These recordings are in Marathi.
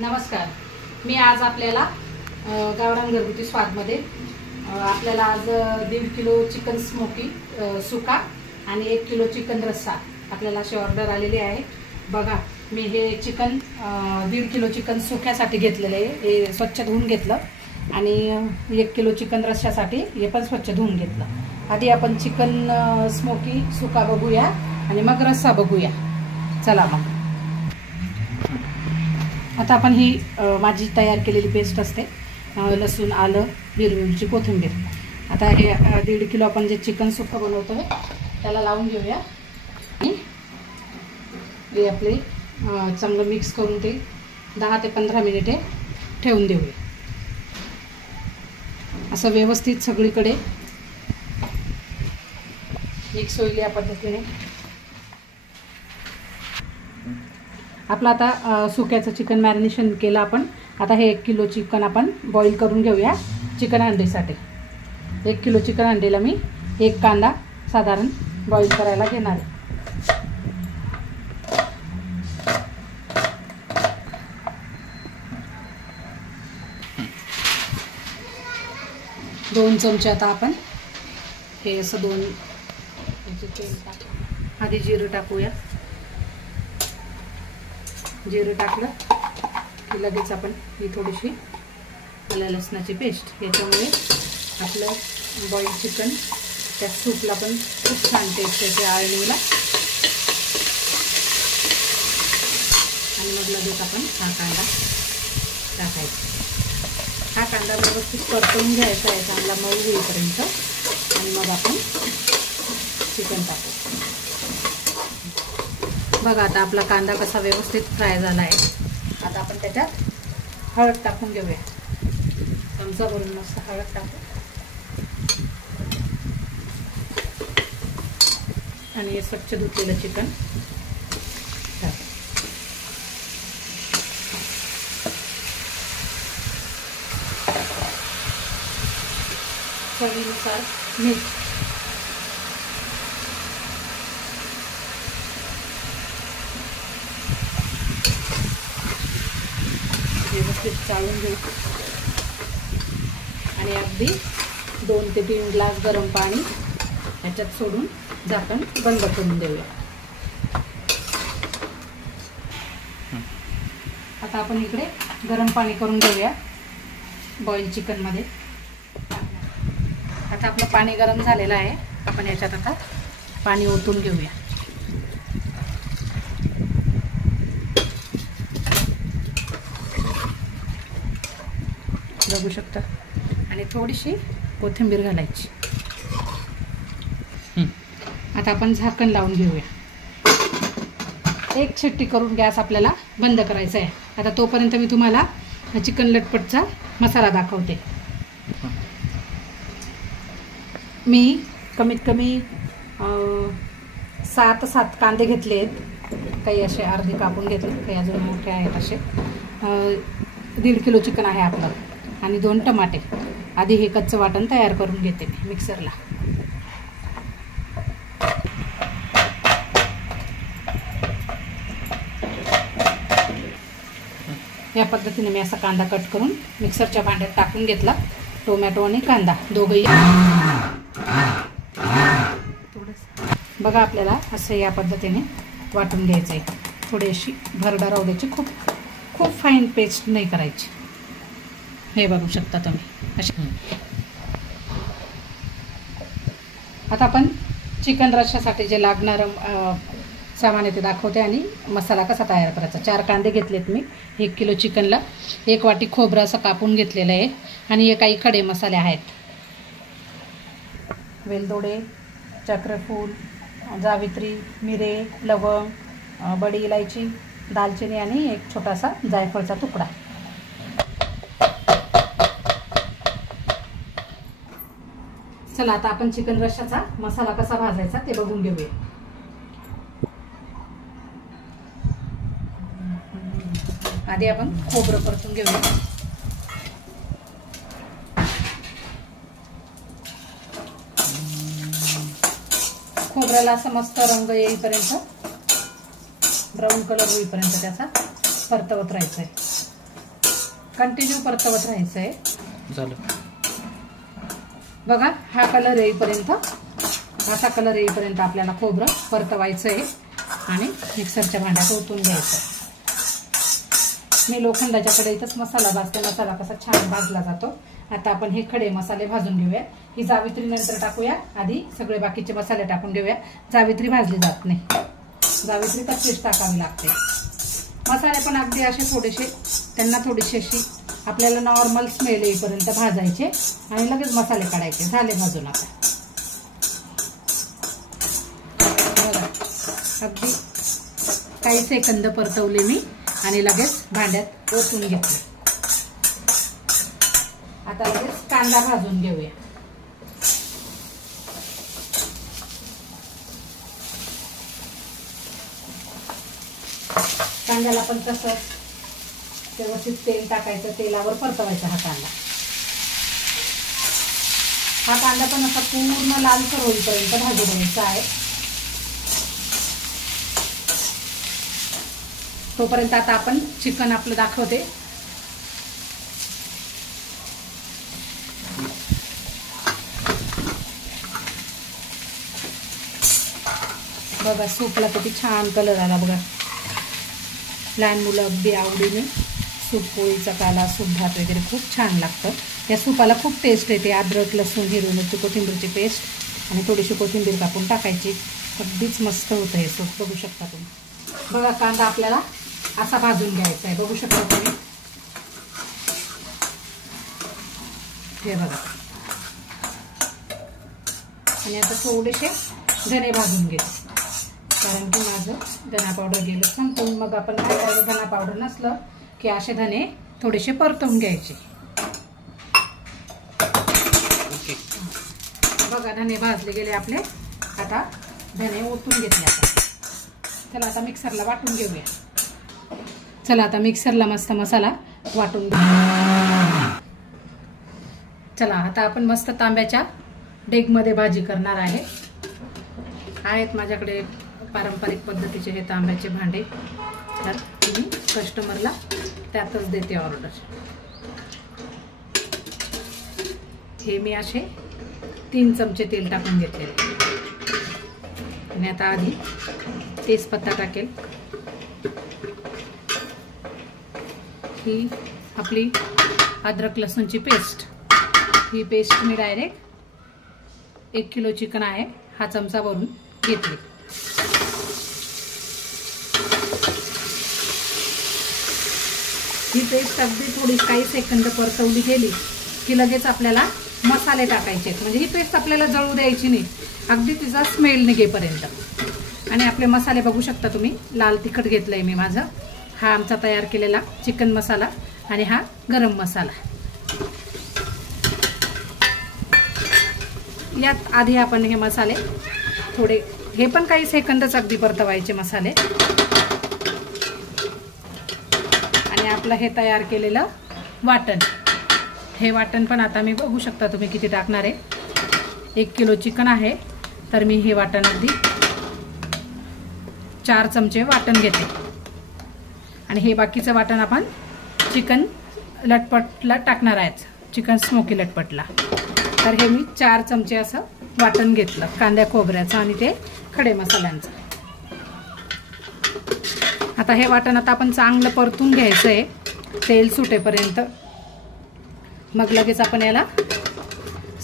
नमस्कार. मी आज आपल्याला गावरान घरगुती स्वादमध्ये आपल्याला आज 1.5 किलो चिकन स्मोकी सुका आणि 1 किलो चिकन रस्सा आपल्याला अशी ऑर्डर आलेली आहे. बघा, मी हे चिकन 1.5 किलो चिकन सुक्यासाठी घेतलेलं आहे. हे स्वच्छ धुवून घेतलं आणि 1 किलो चिकन रस्स्यासाठी हे पण स्वच्छ धुवून घेतलं. आधी आपण चिकन स्मोकी सुका बघूया आणि मग रस्सा बघूया. चला मग. आता आपण ही माझी तयार केलेली पेस्ट असते, लसूण, आलं, हिरवी मिरची, कोथिंबीर. आता हे 1.5 किलो आपण जे चिकन सुक्का बनवतोय त्याला लावून घेऊया आणि हे आपले चांगलं मिक्स करून ते 10 ते 15 मिनिटे ठेवून देऊया. असं व्यवस्थित सगळीकडे मिक्स होईल या पद्धतीने. आपलं आता सुक्याचं चिकन मॅरिनेशन केलं आपण. आता हे 1 किलो चिकन आपण बॉईल करून घेऊया चिकन अंडीसाठी. 1 किलो चिकन अंडीला मी 1 कांदा साधारण बॉईल करायला घेणार आहे. दोन चमचे आता आपण हे असं तेल टाकू. आधी जिरं टाकूया. जिरं टाकलं की लगेच आपण ही थोडीशी आलं लसणाची पेस्ट, याच्यामुळे आपलं बॉईल चिकन त्या सूपला पण खूप छान टेस्ट येते आळणीला. आणि मग लगेच आपण हा कांदा टाकायचा. हा कांदा व्यवस्थित परतवून घ्यायचा आहे चांगला मऊ होईपर्यंत आणि मग आपण चिकन टाकू. बघा, आता आपला कांदा कसा व्यवस्थित फ्राय झाला आहे. आता आपण त्याच्यात हळद टाकून घेऊया. चमचा भरून मस्त हळद टाकू आणि हे स्वच्छ धुतलेलं चिकन टाकू. चवीनुसार मीठ. व्यवस्थित चाळून घेऊ आणि अगदी 2 ते 3 ग्लास गरम पाणी ह्याच्यात सोडून झाकण बंद करून देऊया. आता आपण इकडे गरम पाणी करून घेऊया बॉईल चिकनमध्ये. आता आपलं पाणी गरम झालेलं आहे. आपण याच्यात आता पाणी ओतून घेऊया. बघू शकता. आणि थोडीशी कोथिंबीर घालायची. आता आपण झाकण लावून घेऊया. 1 शिट्टी करून गॅस आपल्याला बंद करायचा आहे. आता तोपर्यंत मी तुम्हाला चिकन लटपटचा मसाला दाखवते. मी कमीत कमी 7 कांदे घेतले आहेत. काही असे अर्धे कापून घेतले, काही अजून मोठे आहेत असे. 1.5 किलो चिकन आहे आपलं आणि 2 टमाटे. आधी हे कच्चं वाटण तयार करून घेते मी मिक्सरला. या पद्धतीने मी असा कांदा कट करून मिक्सरच्या भांड्यात टाकून घेतला. टोमॅटो आणि कांदा दोघंही. बघा, आपल्याला असं या पद्धतीने वाटून घ्यायचं आहे. थोडीशी भरडा राहू द्यायची. खूप फाईन पेस्ट नाही करायची. हे बघू शकता तुम्ही अशी. आता आपण चिकन रश्श्यासाठी जे लागणारं सामान आहे ते दाखवते आणि मसाला कसा तयार करायचा. 4 कांदे घेतलेत मी 1 किलो चिकनला. 1 वाटी खोबरं असं कापून घेतलेलं आहे आणि हे काही खडे मसाले आहेत. वेलदोडे, चक्रफूल, जावित्री, मिरे, लवंग, बडी इलायची, दालचिनी आणि 1 छोटासा जायफळचा तुकडा. चला, आता आपण चिकन रश्श्याचा मसाला कसा भाजायचा ते बघून घेऊया. आधी आपण खोबरं परतून घेऊया. खोबऱ्याला असं मस्त रंग येईपर्यंत, ब्राऊन कलर होईपर्यंत त्याचा परतवत राहायचं आहे. कंटिन्यू परतवत राहायचं आहे. झालं बघा, हा कलर येईपर्यंत, असा कलर येईपर्यंत आपल्याला खोबरं परतवायचं आहे आणि मिक्सरच्या भांड्यात ओतून घ्यायचं. मी लोखंडाच्या कढईतच मसाला भाजते. मसाला कसा छान भाजला जातो. आता आपण हे खडे मसाले भाजून घेऊया. ही जावित्री नंतर टाकूया, आधी सगळे बाकीचे मसाले टाकून घेऊया. जावित्री भाजली जात नाही, जावित्री कच्चीच टाकावी लागते. मसाले पण अगदी असे थोडेसे, त्यांना थोडीशी अशी आपल्याला नॉर्मल स्मेल येईपर्यंत भाजायचे आणि लगेच मसाले काढायचे. झाले भाजून. आता बघा, अगदी काही सेकंद परतवले मी आणि लगेच भांड्यात ओतून घेतले. आता लगेच कांदा भाजून घेऊया. कांद्याला पण तसंच व्यवस्थित तेल टाकायचं, तेलावर परतवायचा हा कांदा. हा कांदा पण असा पूर्ण लालसर होईपर्यंत भाजून घ्यायचा आहे. तोपर्यंत आता आपण चिकन आपलं दाखवते. बघा, सूपला किती छान कलर आला बघा. लहान मुलं अगदी आवडीने सूप, पोळीचा काला, सूप भात वगैरे खूप छान लागतं. या सूपाला खूप टेस्ट येते. अद्रक, लसूण, हिरवी मिरची, कोथिंबीरची पेस्ट आणि थोडीशी कोथिंबीर कापून टाकायची. अगदीच मस्त होतं हे सूप. बघू शकता तुम्ही. बघा, कांदा आपल्याला असा भाजून घ्यायचा आहे. बघू शकता तुम्ही. हे बघा. आणि आता थोडेसे धने भाजून घेते, कारण की माझं धना पावडर गेलं संपून. मग आपण काय करायचं, धना पावडर नसलं की असे धने थोडेसे परतवून घ्यायचे. बघा, धने भाजले गेले आपले. आता धने ओतून घेतले. चला आता मिक्सरला वाटून घेऊया. चला आता मिक्सरला मस्त मसाला वाटून घेऊया. चला आता आपण मस्त तांब्याच्या डेगमध्ये भाजी करणार आहे. आहेत माझ्याकडे पारंपरिक पद्धतीचे हे तांब्याचे भांडे, तर मी कस्टमरला त्यातच देते ऑर्डर. हे मी असे 3 चमचे तेल टाकून घेतलेले. आणि आता आधी तेजपत्ता टाकेल. ही आपली अद्रक लसूणची पेस्ट, ही पेस्ट मी डायरेक्ट 1 किलो चिकन आहे हा चमचा भरून घेतली. ही पेस्ट अगदी थोडी काही सेकंद परतवली गेली की लगेच आपल्याला मसाले टाकायचे. म्हणजे ही पेस्ट आपल्याला जळू द्यायची नाही, अगदी तिचा स्मेल निघेपर्यंत. आणि आपले मसाले बघू शकता तुम्ही. लाल तिखट घेतलंय मी माझं. हा आमचा तयार केलेला चिकन मसाला आणि हा गरम मसाला. यात आधी आपण हे मसाले थोडे, हे पण काही सेकंदच अगदी परतवायचे मसाले. आणि आपलं हे तयार केलेलं वाटण, हे वाटण पण आता मी बघू शकता तुम्ही किती टाकणार आहे. 1 किलो चिकन आहे तर मी हे वाटण अगदी 4 चमचे वाटण घेते. आणि हे बाकीचं वाटण आपण चिकन लटपटला टाकणार आहेत, चिकन स्मोकी लटपटला. तर हे मी 4 चमचे असं वाटण घेतलं कांद्या खोबऱ्याचं आणि ते खडे मसाल्यांचं. आता हे वाटण आता आपण चांगलं परतून घ्यायचं आहे तेल सुटेपर्यंत. मग लगेच आपण याला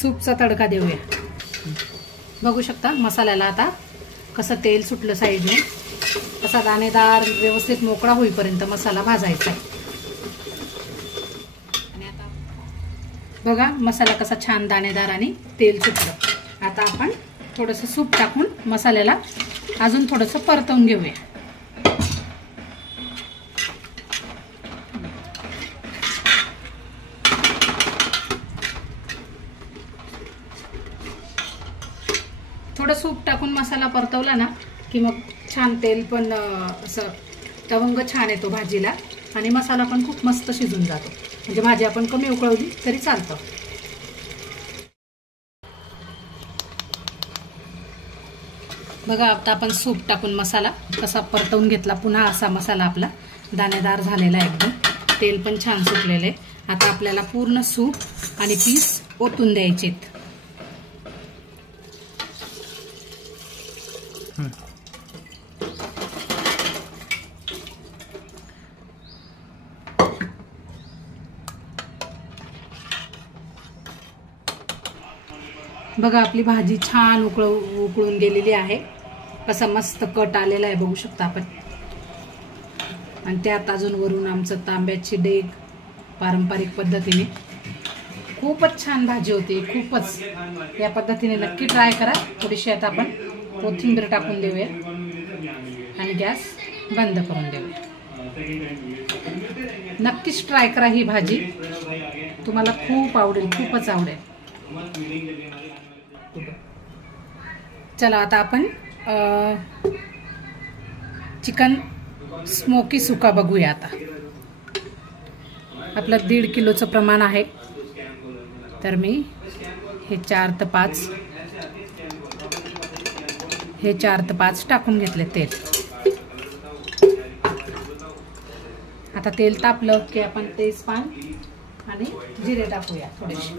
सूपचा तडका देऊया. बघू शकता मसाल्याला आता कसं तेल सुटलं साईडने. असा दाणेदार व्यवस्थित मोकळा होईपर्यंत मसाला भाजायचा आहे. आणि आता बघा मसाला कसा छान दाणेदार आणि तेल सुटलं. आता आपण थोडंसं सूप टाकून मसाल्याला अजून थोडंसं परतवून घेऊया. थोडं सूप टाकून मसाला परतवला ना की मग छान तेल पण असं तवंग छान येतो भाजीला आणि मसाला पण खूप मस्त शिजून जातो. म्हणजे भाजी आपण कमी उकळवली तरी चालतं. बघा आता आपण सूप टाकून मसाला कसा परतवून घेतला. पुन्हा असा मसाला आपला दाणेदार झालेला आहे एकदम. तेल पण छान सुटलेलं आहे. आता आपल्याला पूर्ण सूप आणि पीस ओतून द्यायचेत. बघा आपली भाजी छान उकळून गेलेली आहे. कसा मस्त कट आलेला आहे बघू शकता आपण. आणि त्यात अजून वरून आमचं तांब्याची डेग पारंपरिक पद्धतीने. खूपच छान भाजी होती, खूपच. या पद्धतीने नक्की ट्राय करा. थोडीशी आता आपण कोथिंबीर टाकून देऊया आणि गॅस बंद करून देऊया. नक्कीच ट्राय करा ही भाजी, तुम्हाला खूप आवडेल, खूपच आवडेल. चला आता आपण चिकन स्मोकी सुका बघूया. आता आपलं 1.5 किलोचं प्रमाण आहे, तर मी हे 4 ते 5 टाकून घेतले तेल. आता तेल तापलं की आपण तेजपान आणि जिरे टाकूया थोडेसे.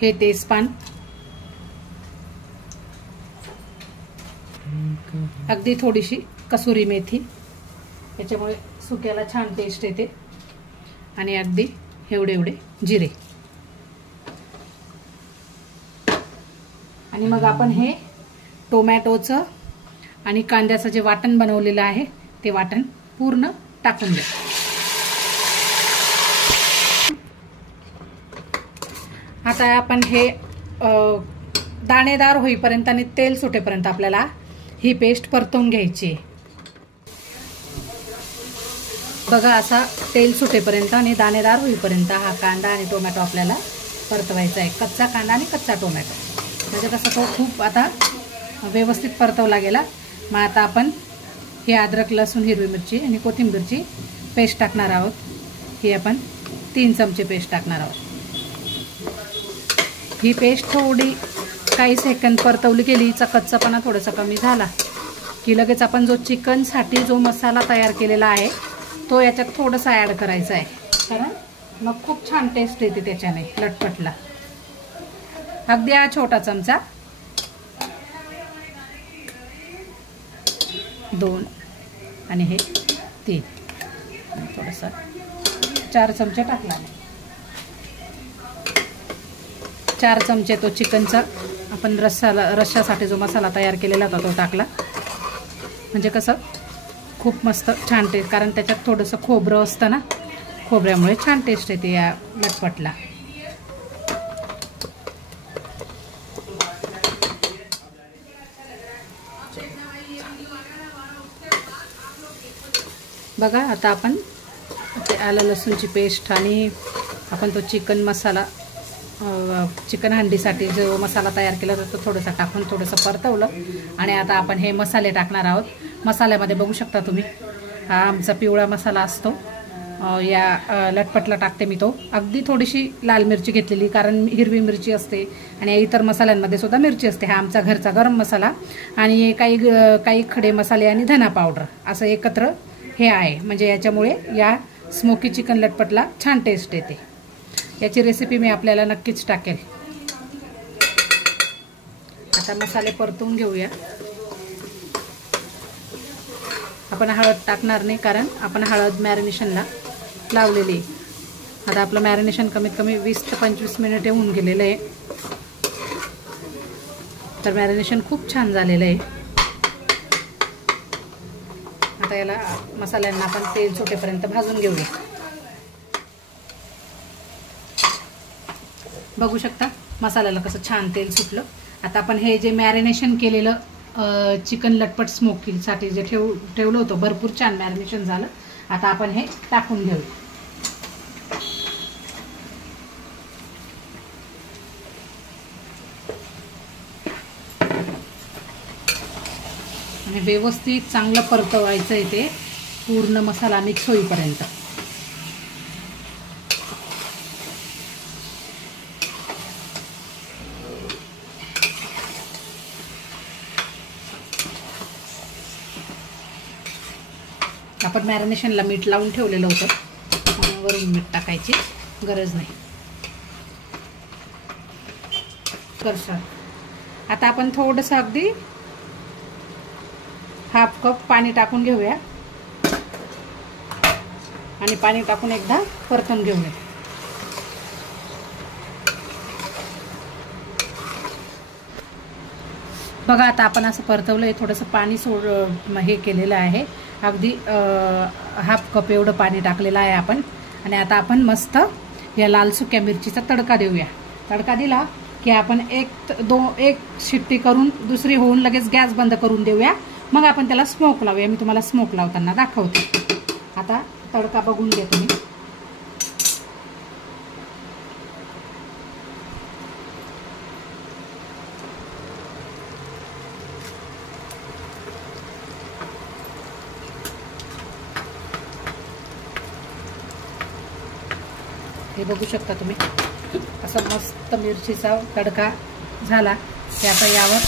हे तेजपान, अगदी थोडीशी कसुरी मेथी, याच्यामुळे सुक्याला छान टेस्ट येते. आणि अगदी एवढे जिरे. आणि मग आपण हे टोमॅटोचं आणि कांद्याचं जे वाटण बनवलेलं आहे ते वाटण पूर्ण टाकून द्या. आता आपण हे दाणेदार होईपर्यंत आणि तेल सुटेपर्यंत आपल्याला ही पेस्ट परतवून घ्यायची. बघा असा तेल सुटेपर्यंत आणि दाणेदार होईपर्यंत हा कांदा आणि टोमॅटो आपल्याला परतवायचा आहे. कच्चा कांदा आणि कच्चा टोमॅटो, म्हणजे कसं तो खूप आता व्यवस्थित परतवला गेला. मग आता आपण हे अद्रक, लसूण, हिरवी मिरची आणि कोथिंबीरची पेस्ट टाकणार आहोत. ही आपण 3 चमचे पेस्ट टाकणार आहोत. ही पेस्ट थोडी काही सेकंद परतवली गेली, हिचा कच्चापणा थोडासा कमी झाला की लगेच आपण जो चिकनसाठी जो मसाला तयार केलेला आहे तो याच्यात थोडासा ॲड करायचा आहे, कारण मग खूप छान टेस्ट येते त्याच्याने लटपटला. अगदी हा छोटा चमचा, 2 आणि हे 3, थोडासा 4 चमचे टाकला. 4 चमचे तो चिकनचा आपण रश्श्यासाठी जो मसाला तयार केलेला होता तो टाकला. म्हणजे कसं खूप मस्त छान टेस्ट, कारण त्याच्यात थोडंसं खोबरं असतं ना, खोबऱ्यामुळे छान टेस्ट येते या लटपटला. बघा आता आपण आलं लसूणची पेस्ट आणि आपण तो चिकन मसाला, चिकन हंडीसाठी जो मसाला तयार केला होता तो थोडासा टाकून थोडंसं परतवलं. आणि आता आपण हे मसाले टाकणार आहोत. मसाल्यामध्ये बघू शकता तुम्ही, हा आमचा पिवळा मसाला असतो, या लटपटला टाकते मी तो. अगदी थोडीशी लाल मिरची घेतलेली, कारण हिरवी मिरची असते आणि इतर मसाल्यांमध्ये सुद्धा मिरची असते. हा आमचा घरचा गरम मसाला आणि काही खडे मसाले आणि धना पावडर असं एकत्र हे आहे. म्हणजे याच्यामुळे या स्मोकी चिकन लटपटला छान टेस्ट येते. याची रेसिपी मी आपल्याला नक्कीच टाकेल. आता मसाले परतून घेऊया. आपण हळद टाकणार नाही, कारण आपण हळद मॅरिनेशनला लावलेली. आता आपलं मॅरिनेशन कमीत कमी 20 ते 25 मिनिटे होऊन गेलेलं आहे. तर मॅरिनेशन खूप छान झालेलं आहे. आता याला मसाल्यांना आपण तेल सुटेपर्यंत भाजून घेऊया. बघू शकता मसाल्याला कसं छान तेल सुटलं. आता आपण हे जे मॅरिनेशन केलेलं चिकन लटपट स्मोकीसाठी जे ठेवलं होतं, भरपूर छान मॅरिनेशन झालं. आता आपण हे टाकून घेऊ. आणि व्यवस्थित चांगलं परतवायचं आहे ते पूर्ण मसाला मिक्स होईपर्यंत. आपण मॅरिनेशनला मीठ लावून ठेवलेलं होतं, म्हणून वरून मीठ टाकायची गरज नाही. आता आपण थोडंसं अगदी हाफ कप पाणी टाकून घेऊया आणि पाणी टाकून एकदा परतून घेऊया. बघा आता आपण असं परतवलंय, थोडंसं पाणी हे केलेलं आहे, अगदी हाफ कप एवढं पाणी टाकलेलं आहे आपण. आणि आता आपण मस्त या लाल सुक्या मिरचीचा तडका देऊया. तडका दिला की आपण एक शिट्टी करून दुसरी होऊन लगेच गॅस बंद करून देऊया. मग आपण त्याला स्मोक लावूया. मी तुम्हाला स्मोक लावताना दाखवते. आता तडका बघून घ्या तुम्ही. हे बघू शकता तुम्ही, असा मस्त मिरचीचा तडका झाला की आता यावर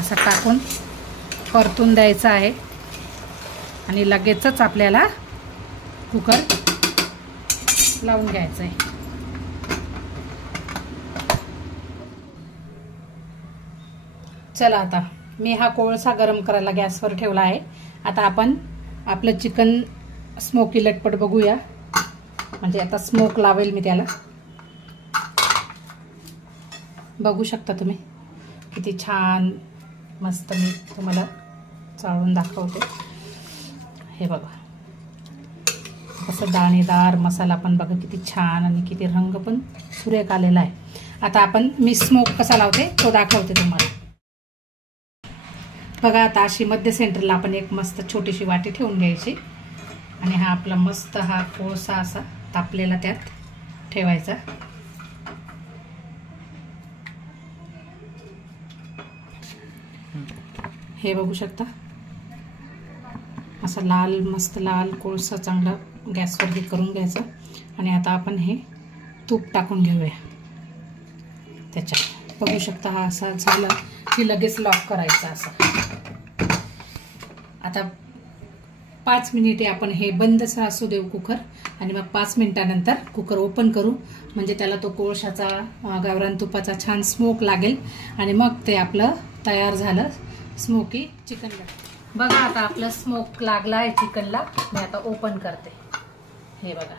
असा टाकून परतून द्यायचा आहे आणि लगेचच आपल्याला कुकर लावून घ्यायचं आहे. चला आता मी हा कोळसा गरम करायला गॅसवर ठेवला आहे. आता आपण आपलं चिकन स्मोकी लटपट बघूया, म्हणजे आता स्मोक लावेल मी त्याला. बघू शकता तुम्ही किती छान मस्त मी तुम्हाला चाळून दाखवते. हे बघा कसं दाणेदार मसाला पण बघा किती छान आणि किती रंग पण सुरेख आलेला आहे. आता आपण मी स्मोक कसा लावते तो दाखवते तुम्हाला. बघा आता अशी मध्य सेंटरला आपण एक मस्त छोटीशी वाटी ठेवून घ्यायची आणि हा आपला मस्त हा कोळसा असा तापलेला त्यात ठेवायचा. हे बघू शकता असा लाल मस्त लाल कोळसा चांगला गॅसवर हे करून घ्यायचा. आणि आता आपण हे तूप टाकून घेऊया त्याच्यात. बघू शकता हा असा झाला की लगेच लॉक करायचा असा. आता 5 मिनिटे आपण हे बंदच असू देऊ कुकर आणि मग 5 मिनिटानंतर कुकर ओपन करू, म्हणजे त्याला तो कोळशाचा गावरान तुपाचा छान स्मोक लागेल आणि मग ते आपलं तयार झालं स्मोकी चिकन. बघा आता आपलं स्मोक लागला आहे चिकनला. मी आता ओपन करते. हे बघा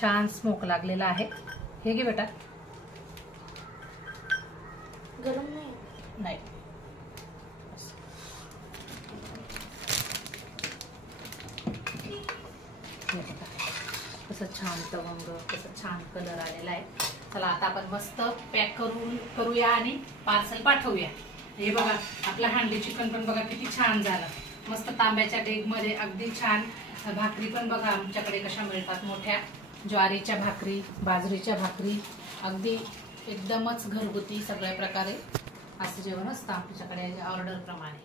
छान स्मोक लागलेला आहे. हे घे बेटा. गरम नाही. कसं छान तवंग, कसं छान कलर आलेला आहे. चला आता आपण मस्त पॅक करूया आणि पार्सल पाठवूया. हे बघा आपला हांडी चिकन पण बघा किती छान झालं. मस्त तांब्याच्या डेग मध्ये अगदी छान. भाकरी पण बघा आमच्याकडे कशा मिळतात, मोठ्या ज्वारीच्या भाकरी, बाजरीच्या भाकरी, अगदी एकदमच घरगुती सगळ्या प्रकारे असं जेवण असतं आमच्याकडे ऑर्डर प्रमाणे.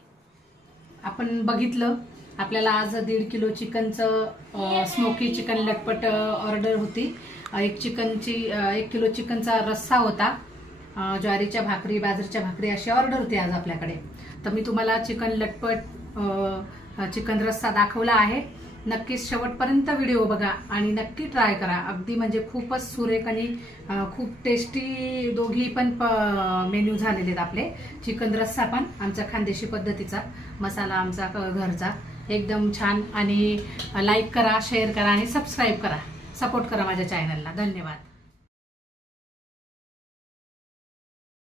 आपण बघितलं आपल्याला आज 1.5 किलो चिकनचं स्मोकी चिकन लटपट ऑर्डर होती. 1 किलो चिकनचा रस्सा होता. ज्वारीच्या भाकरी, बाजरीच्या भाकरी अशी ऑर्डर होती आज आपल्याकडे. तर मी तुम्हाला चिकन लटपट चिकन रस्सा दाखवला आहे. नक्कीच शेवटपर्यंत व्हिडिओ बघा आणि नक्की ट्राय करा. अगदी म्हणजे खूपच सुरेख आणि खूप टेस्टी दोघी पण मेन्यू झालेले आहेत आपले. चिकन रस्सा पण आमचा खानदेशी पद्धतीचा, मसाला आमचा घरचा एकदम छान. आणि लाईक करा, शेअर करा आणि सबस्क्राईब करा, सपोर्ट करा माझ्या चॅनलला. धन्यवाद.